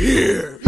here.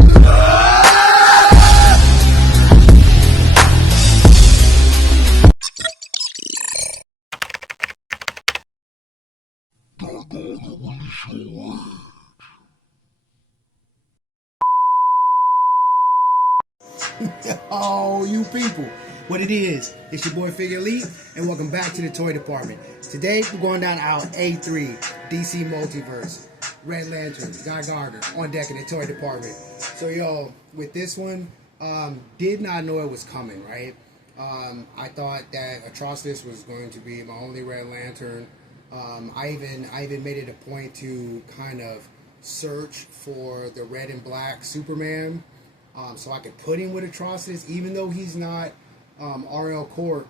Oh, you people. What it is, it's your boy Figure Elite, and welcome back to the toy department. Today, we're going down aisle A3, DC Multiverse, Red Lantern, Gardner, on deck in the toy department. So, yo, with this one, did not know it was coming, right? I thought that Atrocitus was going to be my only Red Lantern. I even made it a point to kind of search for the red and black Superman, so I could put him with Atrocitus, even though he's not RL Court.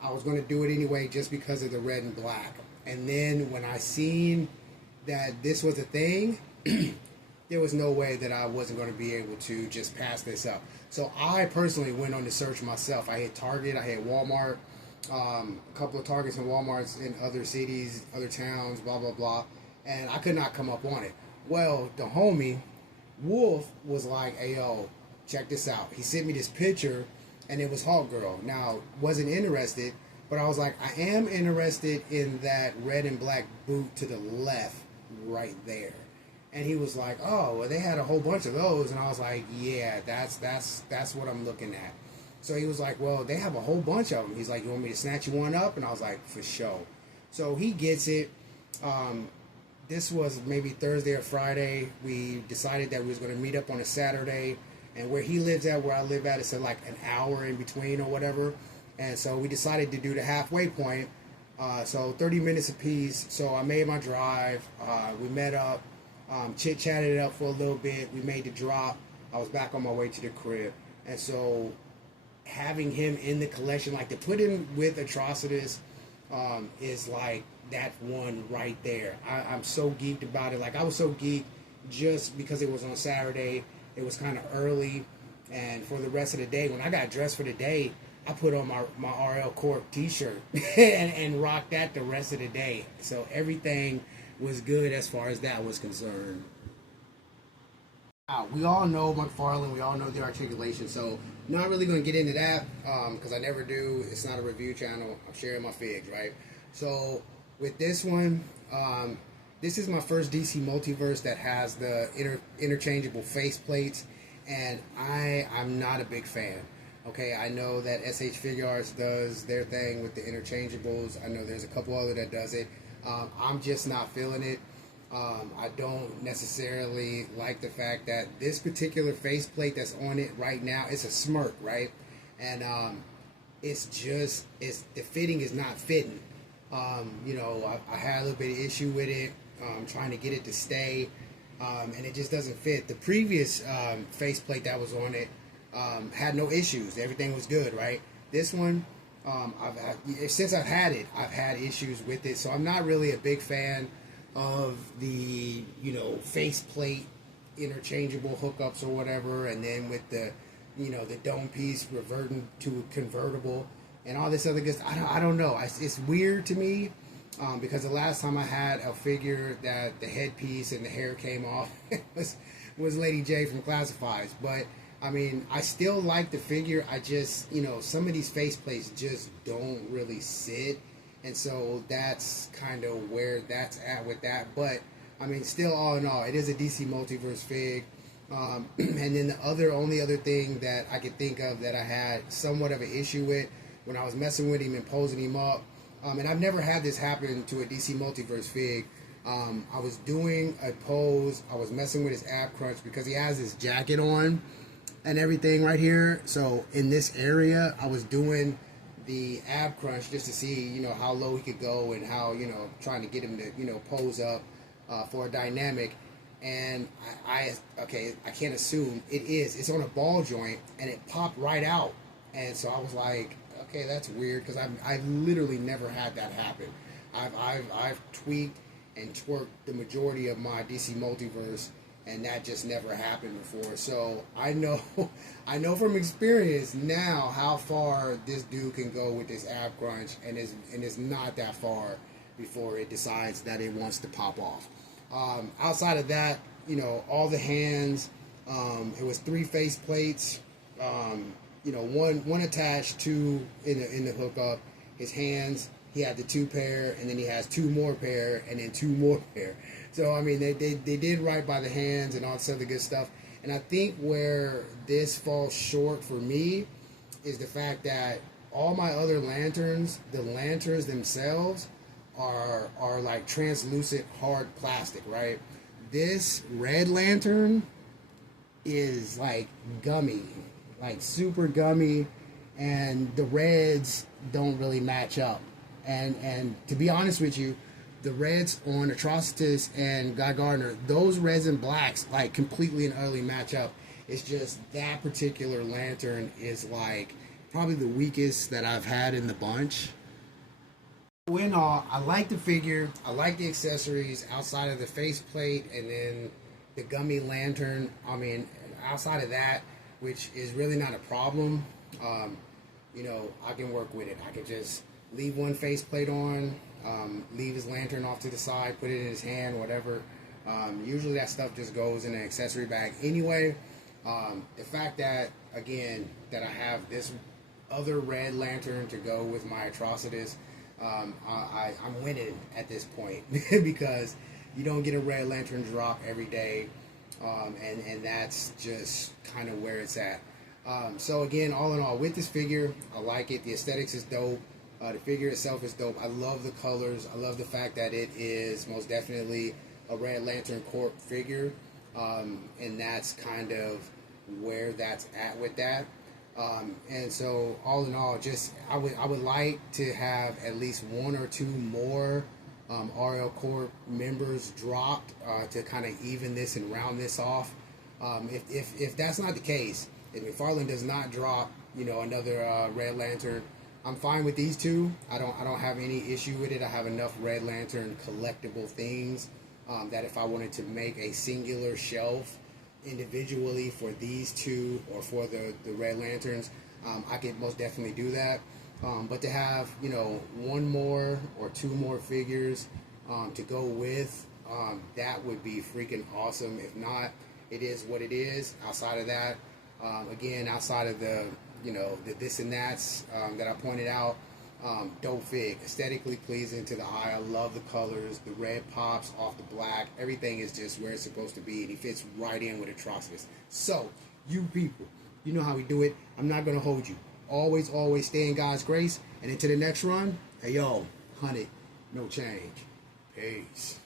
I was going to do it anyway just because of the red and black. And then when I seen that this was a thing, there was no way that I wasn't going to be able to just pass this up. So I personally went on the search myself. I hit Target, I hit Walmart, a couple of Targets and Walmarts in other cities, other towns, blah, blah, blah. And I could not come up on it. Well, the homie, Wolf, was like, hey, yo, check this out. He sent me this picture, and it was Hawk Girl. Now, wasn't interested, but I was like, I am interested in that red and black boot to the left right there. And he was like, oh, well, they had a whole bunch of those. And I was like, yeah, that's what I'm looking at. So he was like, well, they have a whole bunch of them. He's like, you want me to snatch you one up? And I was like, for sure. So he gets it. This was maybe Thursday or Friday. We decided that we was going to meet up on a Saturday. And where he lives at, where I live at, it's like an hour in between or whatever. And so we decided to do the halfway point. So 30 minutes apiece. So I made my drive. We met up, chit-chatted it up for a little bit. We made the drop. I was back on my way to the crib. And so having him in the collection, like to put him with Atrocitus, is like that one right there. I'm so geeked about it. Like I was so geeked just because it was on Saturday. It was kind of early, and for the rest of the day, when I got dressed for the day, I put on my RL Corp t-shirt and rocked that the rest of the day. So everything was good as far as that was concerned. We all know McFarlane, we all know the articulation, so not really going to get into that because I never do. It's not a review channel. I'm sharing my figs, right? So with this one, this is my first DC Multiverse that has the interchangeable faceplates, and I'm not a big fan. Okay, I know that SH Figure Arts does their thing with the interchangeables. I know there's a couple other that does it. I'm just not feeling it. I don't necessarily like the fact that this particular faceplate that's on it right now, it's a smirk, right? And it's the fitting is not fitting. You know, I had a little bit of issue with it, trying to get it to stay, and it just doesn't fit. The previous faceplate that was on it had no issues. Everything was good, right? This one, since I've had it, I've had issues with it, so I'm not really a big fan of the, you know, faceplate interchangeable hookups or whatever, and then with the, you know, the dome piece reverting to convertible and all this other good stuff. I don't know. It's weird to me because the last time I had a figure that the headpiece and the hair came off was Lady J from Classifieds. But I mean, I still like the figure. I just, you know, some of these faceplates just don't really sit. And so that's kind of where that's at with that. But, I mean, still all in all, it is a DC Multiverse fig. And then the only other thing that I could think of that I had somewhat of an issue with when I was messing with him and posing him up, and I've never had this happen to a DC Multiverse fig. I was doing a pose. I was messing with his ab crunch because he has this jacket on and everything right here. So in this area, I was doing the ab crunch just to see, you know, how low he could go and how, you know, trying to get him to, you know, pose up for a dynamic. And I can't assume it's on a ball joint, and it popped right out. And so I was like, okay, that's weird, because I've literally never had that happen. I've tweaked and twerked the majority of my DC Multiverse, and that just never happened before. So I know from experience now how far this dude can go with this ab crunch, and it's not that far before it decides that it wants to pop off. Outside of that, you know, all the hands, It was 3 face plates. You know, one attached, 2 in the hookup. His hands, he had the 2 pair, and then he has 2 more pair, and then 2 more pair. So I mean, they did right by the hands and all this other good stuff. And I think where this falls short for me is the fact that all my other lanterns, the lanterns themselves, are like translucent hard plastic, right? This red lantern is like gummy, like super gummy, and the reds don't really match up. And to be honest with you, the reds on Atrocitus and Gardner, those reds and blacks like completely and utterly match up. It's just that particular lantern is like probably the weakest that I've had in the bunch. In all, I like the figure, I like the accessories outside of the faceplate and then the gummy lantern. I mean, outside of that, which is really not a problem, you know, I can work with it. I can just leave one faceplate on, leave his lantern off to the side, put it in his hand, whatever. Usually that stuff just goes in an accessory bag anyway. The fact that, again, that I have this other red lantern to go with my Atrocitus, I'm winning at this point because you don't get a red lantern drop every day, and that's just kind of where it's at. So again, all in all, with this figure, I like it. The aesthetics is dope. The figure itself is dope. I love the colors. I love the fact that it is most definitely a Red Lantern Corp figure, and that's kind of where that's at with that. And so, all in all, just I would like to have at least 1 or 2 more RL Corp members dropped to kind of even this and round this off. If that's not the case, if McFarlane does not drop, you know, another Red Lantern, I'm fine with these 2. I don't have any issue with it. I have enough Red Lantern collectible things that if I wanted to make a singular shelf individually for these 2 or for the Red Lanterns, I could most definitely do that. But to have, you know, 1 more or 2 more figures to go with, that would be freaking awesome. If not, it is what it is. Outside of that, again, outside of the, you know, the this and that's that I pointed out, dope fig, aesthetically pleasing to the eye. I love the colors. The red pops off the black. Everything is just where it's supposed to be, and he fits right in with Atrocitus. So, you people, you know how we do it. I'm not gonna hold you. Always, always stay in God's grace. And into the next run, hey yo, 100, no change. Peace.